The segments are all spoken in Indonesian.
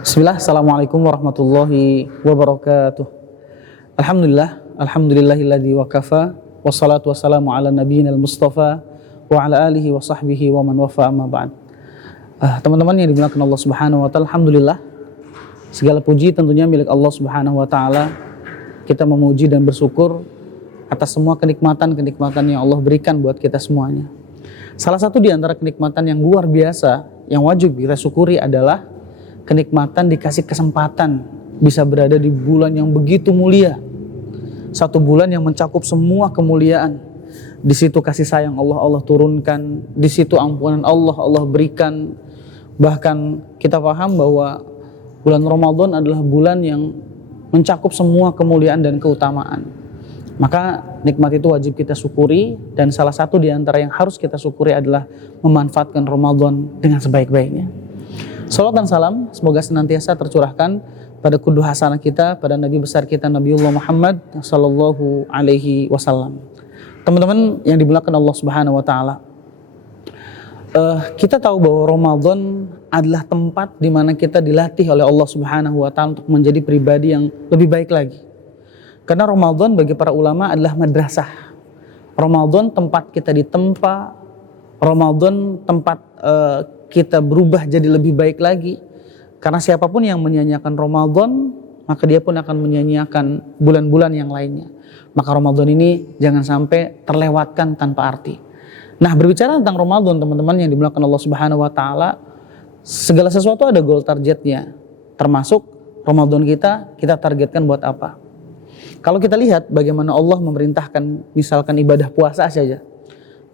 Bismillah, Assalamualaikum warahmatullahi wabarakatuh. Alhamdulillahilladzi wakafa, wassalatu wassalamu ala nabiyyina al-mustafa, wa ala alihi wa sahbihi wa man wafa amma ba'd. Teman-teman yang dimuliakan Allah subhanahu wa ta'ala, Alhamdulillah, segala puji tentunya milik Allah subhanahu wa ta'ala. Kita memuji dan bersyukur atas semua kenikmatan-kenikmatan yang Allah berikan buat kita semuanya. Salah satu di antara kenikmatan yang luar biasa, yang wajib kita syukuri adalah kenikmatan dikasih kesempatan bisa berada di bulan yang begitu mulia. Satu bulan yang mencakup semua kemuliaan. Di situ kasih sayang Allah turunkan, di situ ampunan Allah berikan. Bahkan kita paham bahwa bulan Ramadan adalah bulan yang mencakup semua kemuliaan dan keutamaan. Maka nikmat itu wajib kita syukuri, dan salah satu di antara yang harus kita syukuri adalah memanfaatkan Ramadan dengan sebaik-baiknya. Salawat dan salam semoga senantiasa tercurahkan pada qudwah hasanah kita, pada Nabi besar kita Nabiullah Muhammad sallallahu alaihi wasallam. Teman-teman yang dimuliakan Allah Subhanahu wa taala, kita tahu bahwa Ramadan adalah tempat di mana kita dilatih oleh Allah Subhanahu wa taala untuk menjadi pribadi yang lebih baik lagi. Karena Ramadan bagi para ulama adalah madrasah. Ramadan tempat kita ditempa, Ramadan tempat kita berubah jadi lebih baik lagi. Karena siapapun yang menyanyiakan Ramadan, maka dia pun akan menyanyiakan bulan-bulan yang lainnya. Maka Ramadan ini jangan sampai terlewatkan tanpa arti. Nah, berbicara tentang Ramadan, teman-teman yang dimuliakan Allah Subhanahu wa taala, segala sesuatu ada goal targetnya. Termasuk Ramadan kita targetkan buat apa? Kalau kita lihat bagaimana Allah memerintahkan misalkan ibadah puasa saja.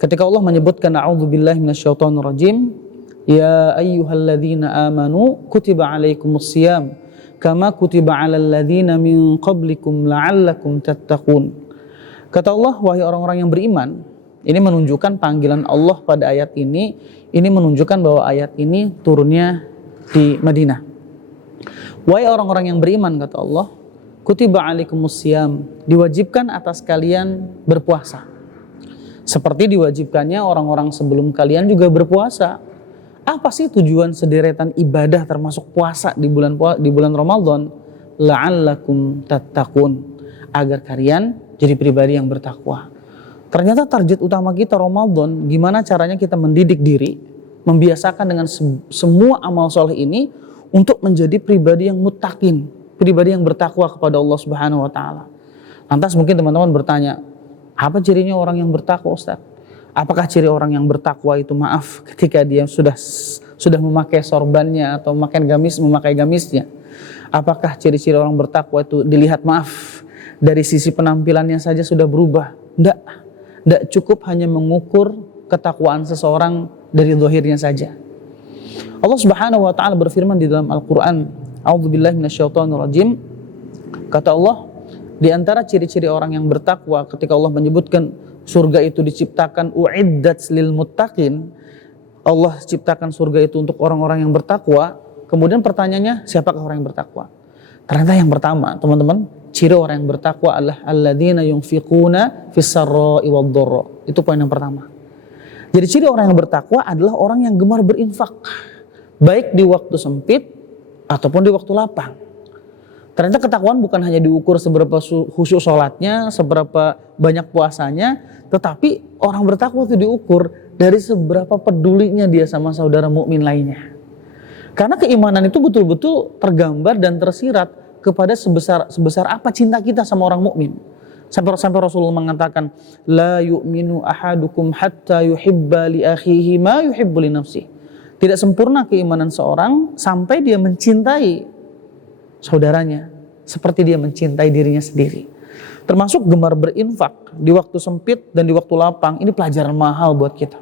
Ketika Allah menyebutkan a'udzubillahi minasyaitonirrajim, ya ayyuhalladzina amanu kutiba alaikumusiyam kama kutiba alal ladzina min qablikum la'allakum tattaqun. Kata Allah, wahai orang-orang yang beriman. Ini menunjukkan panggilan Allah pada ayat ini menunjukkan bahwa ayat ini turunnya di Madinah. Wahai orang-orang yang beriman, kata Allah, kutiba alaikumusiyam, diwajibkan atas kalian berpuasa. Seperti diwajibkannya orang-orang sebelum kalian juga berpuasa. Apa sih tujuan sederetan ibadah termasuk puasa di bulan Ramadan? La'allakum tattaqun, agar kalian jadi pribadi yang bertakwa. Ternyata target utama kita Ramadan, gimana caranya kita mendidik diri, membiasakan dengan semua amal soleh ini untuk menjadi pribadi yang muttaqin, pribadi yang bertakwa kepada Allah Subhanahu wa taala. Lantas mungkin teman-teman bertanya, apa cirinya orang yang bertakwa, Ustaz? Apakah ciri orang yang bertakwa itu ketika dia sudah memakai sorbannya atau memakai gamisnya? Apakah ciri-ciri orang bertakwa itu dilihat dari sisi penampilannya saja sudah berubah? Tidak cukup hanya mengukur ketakwaan seseorang dari zahirnya saja. Allah Subhanahu wa taala berfirman di dalam Al-Qur'an, a'udzubillahi minasyaitonirrajim. Kata Allah, di antara ciri-ciri orang yang bertakwa ketika Allah menyebutkan surga itu diciptakan uiddat lil muttaqin, Allah ciptakan surga itu untuk orang-orang yang bertakwa. Kemudian pertanyaannya, siapakah orang yang bertakwa? Ternyata yang pertama, teman-teman, ciri orang yang bertakwa adalah alladzina yunfiquna fis-sarra'i wad-dharra. Itu poin yang pertama. Jadi ciri orang yang bertakwa adalah orang yang gemar berinfak, baik di waktu sempit ataupun di waktu lapang. Ternyata ketakwaan bukan hanya diukur seberapa khusyuk sholatnya, seberapa banyak puasanya, tetapi orang bertakwa itu diukur dari seberapa pedulinya dia sama saudara mukmin lainnya. Karena keimanan itu betul-betul tergambar dan tersirat kepada sebesar apa cinta kita sama orang mukmin. Sampai Rasulullah mengatakan, la yu'minu ahadukum hatta yuhibba li akhihi ma yuhibbu li nafsihi. Tidak sempurna keimanan seorang sampai dia mencintai saudaranya seperti dia mencintai dirinya sendiri. Termasuk gemar berinfak di waktu sempit dan di waktu lapang. Ini pelajaran mahal buat kita.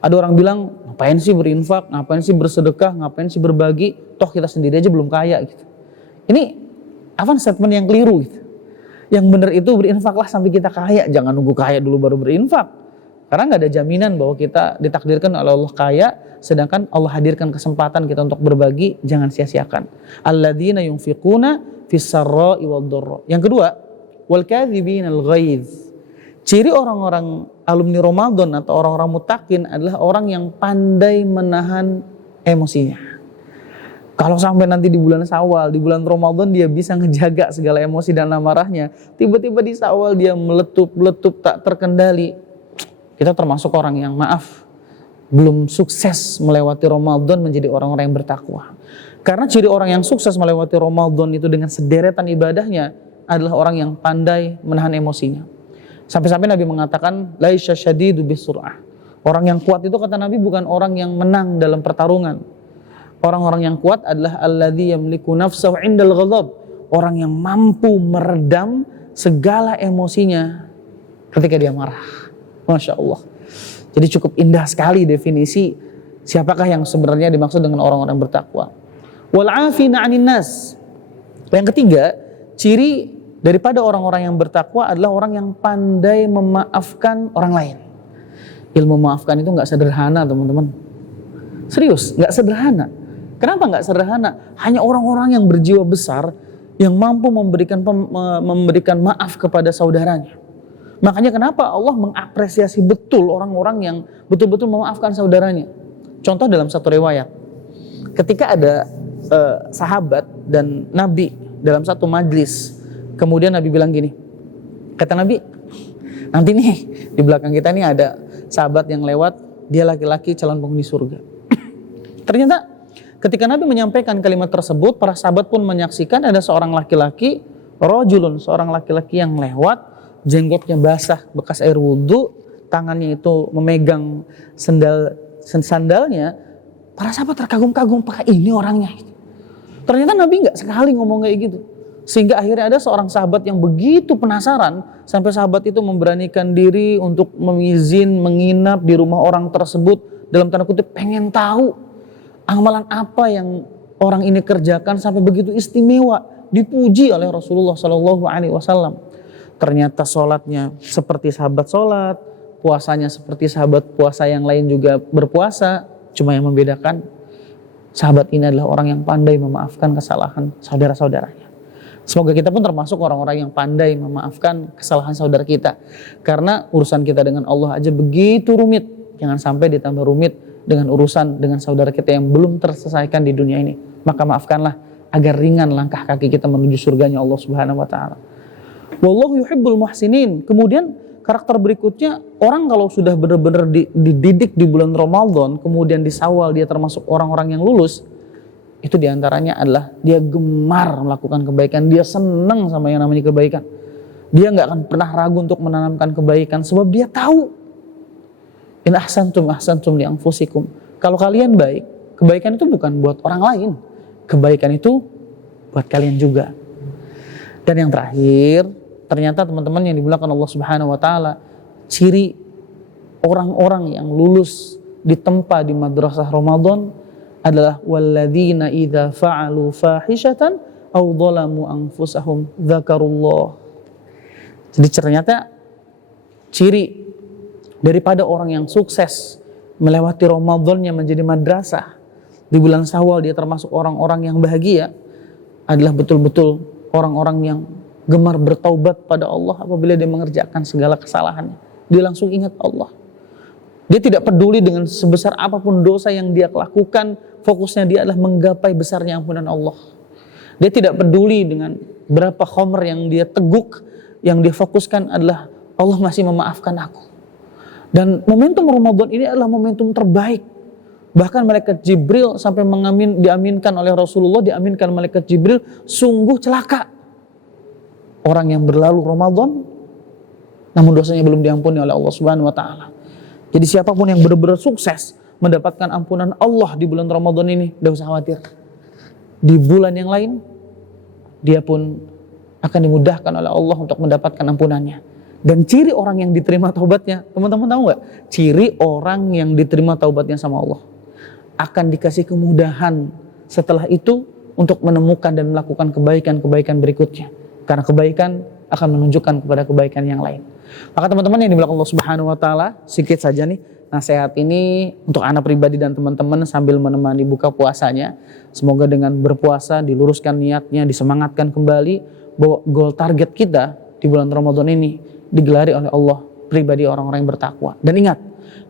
Ada orang bilang, ngapain sih berinfak, ngapain sih bersedekah, ngapain sih berbagi, toh kita sendiri aja belum kaya gitu. Ini statement yang keliru gitu. Yang benar itu berinfaklah sampai kita kaya, jangan nunggu kaya dulu baru berinfak. Karena nggak ada jaminan bahwa kita ditakdirkan oleh Allah kaya, sedangkan Allah hadirkan kesempatan kita untuk berbagi, jangan sia-siakan. Alladzina yunfiquna fis-sarra'i wad-dharra. Yang kedua, wal kadzibinal ghaidz. Ciri orang-orang alumni Ramadan atau orang-orang muttaqin adalah orang yang pandai menahan emosinya. Kalau sampai nanti di bulan Syawal, di bulan Ramadan dia bisa ngejaga segala emosi dan amarahnya, tiba-tiba di Syawal dia meletup tak terkendali. Kita termasuk orang yang belum sukses melewati Ramadan menjadi orang-orang yang bertakwa. Karena ciri orang yang sukses melewati Ramadan itu dengan sederetan ibadahnya adalah orang yang pandai menahan emosinya. Sampai-sampai Nabi mengatakan, laisya syadidu bisur'ah. Orang yang kuat itu kata Nabi bukan orang yang menang dalam pertarungan. Orang-orang yang kuat adalah alladzi yamliku nafsahu 'indal ghadab. Orang yang mampu meredam segala emosinya ketika dia marah. Masya Allah. Jadi cukup indah sekali definisi siapakah yang sebenarnya dimaksud dengan orang-orang bertakwa. Wal 'afina 'anil nas. Yang ketiga, ciri daripada orang-orang yang bertakwa adalah orang yang pandai memaafkan orang lain. Ilmu memaafkan itu nggak sederhana, teman-teman. Serius, nggak sederhana. Kenapa nggak sederhana? Hanya orang-orang yang berjiwa besar yang mampu memberikan maaf kepada saudaranya. Makanya kenapa Allah mengapresiasi betul orang-orang yang betul-betul memaafkan saudaranya. Contoh dalam satu riwayat, ketika ada sahabat dan Nabi dalam satu majlis, kemudian Nabi bilang gini, kata Nabi, nanti nih di belakang kita nih ada sahabat yang lewat, dia laki-laki calon penghuni surga. Ternyata ketika Nabi menyampaikan kalimat tersebut, para sahabat pun menyaksikan ada seorang laki-laki, rajulun, seorang laki-laki yang lewat, jenggotnya basah bekas air wudhu, tangannya itu memegang sandalnya. Para sahabat terkagum-kagum, apakah ini orangnya? Ternyata Nabi nggak sekali ngomong kayak gitu. Sehingga akhirnya ada seorang sahabat yang begitu penasaran, sampai sahabat itu memberanikan diri untuk menginap di rumah orang tersebut, dalam tanda kutip pengen tahu amalan apa yang orang ini kerjakan sampai begitu istimewa, dipuji oleh Rasulullah SAW. Ternyata sholatnya seperti sahabat sholat, puasanya seperti sahabat puasa yang lain juga berpuasa. Cuma yang membedakan, sahabat ini adalah orang yang pandai memaafkan kesalahan saudara-saudaranya. Semoga kita pun termasuk orang-orang yang pandai memaafkan kesalahan saudara kita. Karena urusan kita dengan Allah aja begitu rumit, jangan sampai ditambah rumit dengan urusan dengan saudara kita yang belum terselesaikan di dunia ini. Maka maafkanlah agar ringan langkah kaki kita menuju surganya Allah Subhanahu wa taala. Wallahu yuhibbul muhsinin. Kemudian karakter berikutnya, orang kalau sudah benar-benar dididik di bulan Ramadan, kemudian di Syawal dia termasuk orang-orang yang lulus, itu diantaranya adalah dia gemar melakukan kebaikan, dia senang sama yang namanya kebaikan. Dia nggak akan pernah ragu untuk menanamkan kebaikan sebab dia tahu in ahsantum li anfusikum. Kalau kalian baik, kebaikan itu bukan buat orang lain. Kebaikan itu buat kalian juga. Dan yang terakhir, ternyata teman-teman yang dimuliakan Allah Subhanahu wa taala, ciri orang-orang yang lulus ditempa di madrasah Ramadan adalah walladzina idza fa'alu fahishatan aw dhalamu anfusahum dzakarullah. Jadi ternyata ciri daripada orang yang sukses melewati Ramadannya menjadi madrasah, di bulan Syawal dia termasuk orang-orang yang bahagia, adalah betul-betul orang-orang yang gemar bertaubat pada Allah apabila dia mengerjakan segala kesalahannya. Dia langsung ingat Allah. Dia tidak peduli dengan sebesar apapun dosa yang dia lakukan, fokusnya dia adalah menggapai besarnya ampunan Allah. Dia tidak peduli dengan berapa khomer yang dia teguk, yang dia fokuskan adalah Allah masih memaafkan aku. Dan momentum Ramadan ini adalah momentum terbaik. Bahkan malaikat Jibril sampai diaminkan oleh Rasulullah, diaminkan malaikat Jibril, sungguh celaka orang yang berlalu Ramadan namun dosanya belum diampuni oleh Allah Subhanahu wa taala. Jadi siapapun yang benar-benar sukses mendapatkan ampunan Allah di bulan Ramadan ini, tidak usah khawatir. Di bulan yang lain dia pun akan dimudahkan oleh Allah untuk mendapatkan ampunannya. Dan ciri orang yang diterima taubatnya, teman-teman tahu nggak? Ciri orang yang diterima taubatnya sama Allah akan dikasih kemudahan setelah itu untuk menemukan dan melakukan kebaikan-kebaikan berikutnya. Karena kebaikan akan menunjukkan kepada kebaikan yang lain. Maka teman-teman yang dimuliakan Allah Subhanahu wa taala, sedikit saja nih nasihat ini untuk anak pribadi dan teman-teman sambil menemani buka puasanya. Semoga dengan berpuasa diluruskan niatnya, disemangatkan kembali bahwa goal target kita di bulan Ramadan ini digelari oleh Allah pribadi orang-orang yang bertakwa. Dan ingat,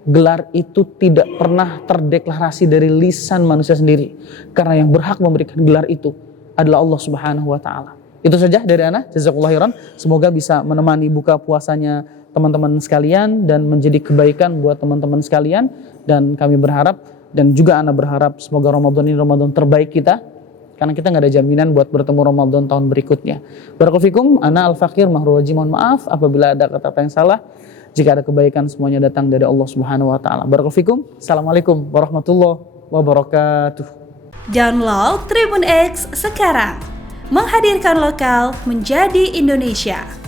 gelar itu tidak pernah terdeklarasi dari lisan manusia sendiri, karena yang berhak memberikan gelar itu adalah Allah Subhanahu wa taala. Itu saja dari ana, jazakallahu khairan. Semoga bisa menemani buka puasanya teman-teman sekalian dan menjadi kebaikan buat teman-teman sekalian, dan kami berharap dan juga ana berharap semoga Ramadan ini Ramadan terbaik kita, karena kita nggak ada jaminan buat bertemu Ramadan tahun berikutnya. Barakallahu fikum, ana Al-Fakir Mahrul Haji, mohon maaf apabila ada kata-kata yang salah. Jika ada kebaikan semuanya datang dari Allah Subhanahu wa taala. Barakallahu fikum. Assalamualaikum warahmatullahi wabarakatuh. Download Tribun X sekarang. Menghadirkan lokal menjadi Indonesia.